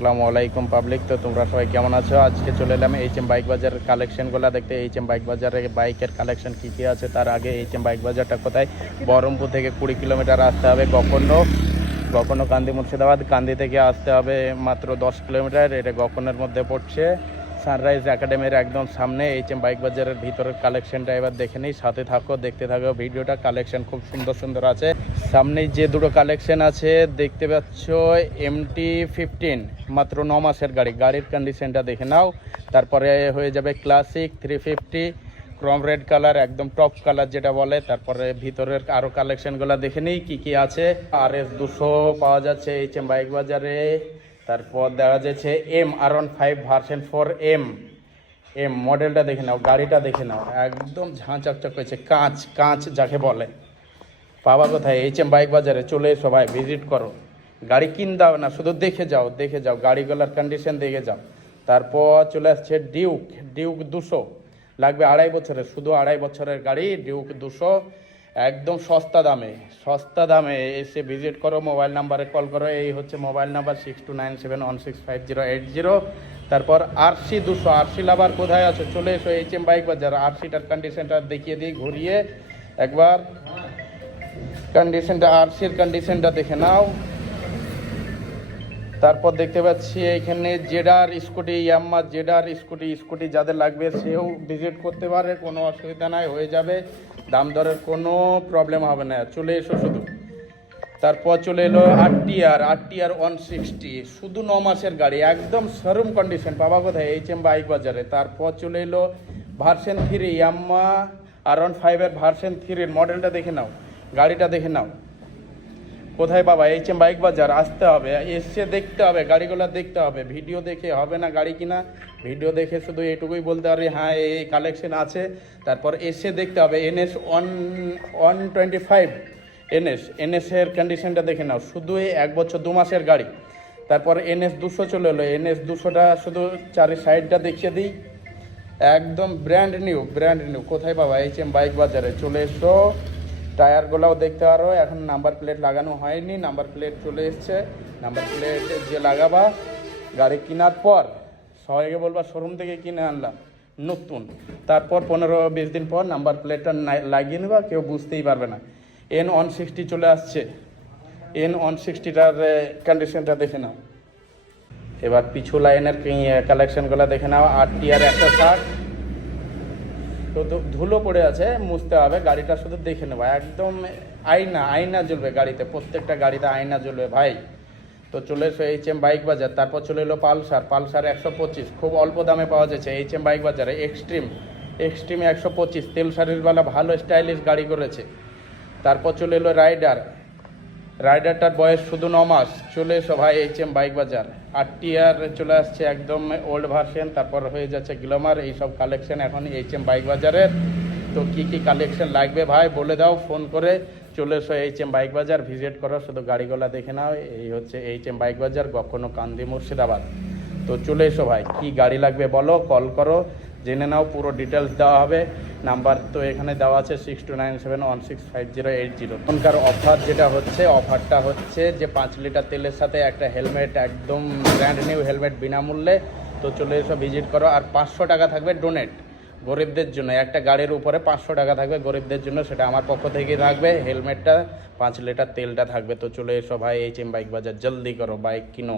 আসসালামু আলাইকুম পাবলিক। তো তোমরা সবাই কেমন আছো? আজকে চলে এলাম এইচএম বাইক বাজারের কালেকশনগুলো দেখতে। এইচএম বাইক বাজারে বাইকের কালেকশন কী কী আছে তার আগে এইচএম বাইক বাজারটা কোথায়? বহরমপুর থেকে 20 কিলোমিটার আসতে হবে গকর্ণ কান্দি মুর্শিদাবাদ। কান্দি থেকে আসতে হবে মাত্র 10 কিলোমিটার। এটা গকর্ণের মধ্যে পড়ছে। সানরাইজ একাডেমির একদম সামনে এইচএম বাইক বাজারের ভিতরের কালেকশনটা এবার দেখে নিই। সাথে থাকো, দেখতে থাকো ভিডিওটা। কালেকশন খুব সুন্দর সুন্দর আছে। সামনেই যে দুটো কালেকশন আছে দেখতে পাচ্ছ, MT-15 মাত্র 9 মাসের গাড়ির কন্ডিশনটা দেখে নাও। তারপরে হয়ে যাবে ক্লাসিক 350 ক্রম রেড কালার, একদম টপ কালার যেটা বলে। তারপরে ভিতরের আরও কালেকশনগুলো দেখে নিই কী কী আছে। RS200 পাওয়া যাচ্ছে এইচএম বাইক বাজারে। তারপর দেখা যাচ্ছে R15 ভার্সন 4 এম মডেলটা দেখে নাও, গাড়িটা দেখে নাও, একদম ঝাঁ চকচক হয়েছে। কাঁচ যাকে বলে। পাওয়া কোথায়? এইচএম বাইক বাজারে। চলে এসো ভাই, ভিজিট করো। গাড়ি কিনতে হবে না, শুধু দেখে যাও গাড়িগুলোর কন্ডিশন দেখে যাও। তারপর চলে আসছে ডিউক 200, লাগবে 2.5 বছরের, শুধু 2.5 বছরের গাড়ি ডিউক 200, একদম সস্তা দামে এসে ভিজিট করো। মোবাইল নাম্বারে কল করো, এই হচ্ছে মোবাইল নাম্বার 6297165080। তারপর RC200 লাভার কোথায় আছে? চলে এসো এইচএম বাইক বাজার। RCটার কন্ডিশনটা দেখিয়ে দিই ঘুরিয়ে একবার। RCর কন্ডিশনটা দেখে নাও। তারপর দেখতে পাচ্ছি এইখানে জেডার স্কুটি, ইয়াম্মা জেডার স্কুটি যাদের লাগবে সেও ভিজিট করতে পারে, কোনো অসুবিধা নাই, হয়ে যাবে। দাম দরের কোনো প্রবলেম হবে না, চলে এসো শুধু। তারপর চলে এলো RTR 160, শুধু 9 মাসের গাড়ি, একদম শোরুম কন্ডিশন। পাবা কোথায়? এইচএম বাইক বাজারে। তারপর চলে এলো ভার্সন 3 ইয়াম্মা R15 ভার্সন 3 মডেলটা দেখে নাও, গাড়িটা দেখে নাও। কোথায় পাবা? এইচএম বাইক বাজার। আসতে হবে, এসে দেখতে হবে, গাড়িগুলো দেখতে হবে। ভিডিও দেখে হবে না গাড়ি কিনা। ভিডিও দেখে শুধু এটুকুই বলতে পারি হ্যাঁ এই কালেকশন আছে। তারপর এসে দেখতে হবে। NS 125 NS এর কন্ডিশনটা দেখে নাও, শুধু 1 বছর 2 মাসের গাড়ি। তারপর NS 200 চলে এলো। NS 200টা শুধু চারি সাইডটা দেখিয়ে দিই, একদম ব্র্যান্ড নিউ। কোথায় পাবা? এইচএম বাইক বাজারে। চলে এসো, টায়ারগুলোও দেখতে পারো। এখন নাম্বার প্লেট লাগানো হয়নি, নাম্বার প্লেট চলে এসছে। নাম্বার প্লেট যে লাগাবা গাড়ি কেনার পর সবাইকে বলবা শোরুম থেকে কিনে আনলাম নতুন। তারপর 15-20 দিন পর নাম্বার প্লেটটা লাগিয়ে নেবা, কেউ বুঝতেই পারবে না। N160 চলে আসছে। N160টার কন্ডিশনটা দেখে নাও। এবার পিছু লাইনের কালেকশনগুলো দেখে নাও। RTR 160, তো ধুলো পড়ে আছে, মুছতে হবে। গাড়িটা শুধু দেখে নেবো, একদম আয়না জ্বলবে গাড়িতে, প্রত্যেকটা গাড়িতে আয়না জ্বলবে ভাই। তো চলে এসো এইচএম বাইক বাজার। তারপর চলে এলো পালসার 125, খুব অল্প দামে পাওয়া যাচ্ছে এইচএম বাইক বাজারে। এক্সট্রিম 125, তেল সার্ভিসওয়ালা, ভালো স্টাইলিশ গাড়ি করেছে। তারপর চলে এলো রাইডারটার বয়স শুধু 9 মাস। চলে এসো ভাই এইচএম বাইক বাজার। RTR চলে আসছে একদম ওল্ড ভার্সন। তারপর হয়ে যাচ্ছে গ্ল্যামার, এইসব কালেকশন এখন এইচএম বাইক বাজারের। তো কী কালেকশন লাগবে ভাই বলে দাও ফোন করে। চলে এসো এইচএম বাইক বাজার, ভিজিট করো, শুধু গাড়িগুলো দেখে নাও। এই হচ্ছে এইচএম বাইক বাজার, গকর্ণ কান্দি মুর্শিদাবাদ। তো চলে এসো ভাই, কি গাড়ি লাগবে বলো, কল করো, জেনে নাও, পুরো ডিটেলস দেওয়া হবে। নাম্বার তো এখানে দেওয়া আছে 6297165080। এখনকার অফার যেটা হচ্ছে, অফারটা হচ্ছে যে 5 লিটার তেলের সাথে একটা হেলমেট, একদম ব্র্যান্ড নিউ হেলমেট বিনামূল্যে। তো চলে এসো, ভিজিট করো। আর 500 টাকা থাকবে ডোনেট গরিবদের জন্য, একটা গাড়ির উপরে 500 টাকা থাকবে গরিবদের জন্য, সেটা আমার পক্ষ থেকেই থাকবে। হেলমেটটা, 5 লিটার তেলটা থাকবে। তো চলে এসো ভাই এইচএম বাইক বাজার, জলদি করো, বাইক কিনো।